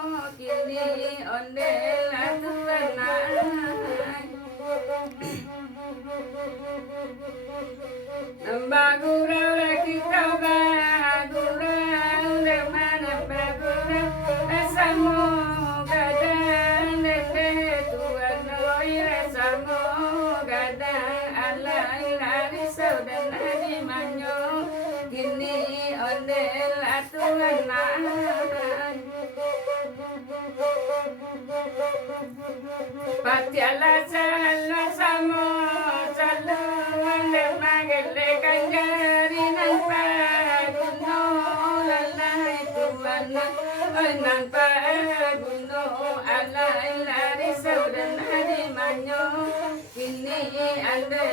kini ondela tuanai Nambagura kita bagura mana bagura samo gadang dende tuan loira samo gadang alai lari saudara di manyo kini ondela tuanai Patiala sala samo salo ande magele kanjari nan paguno lalai tuana nan paguno alai lari saudara di manyo kini ande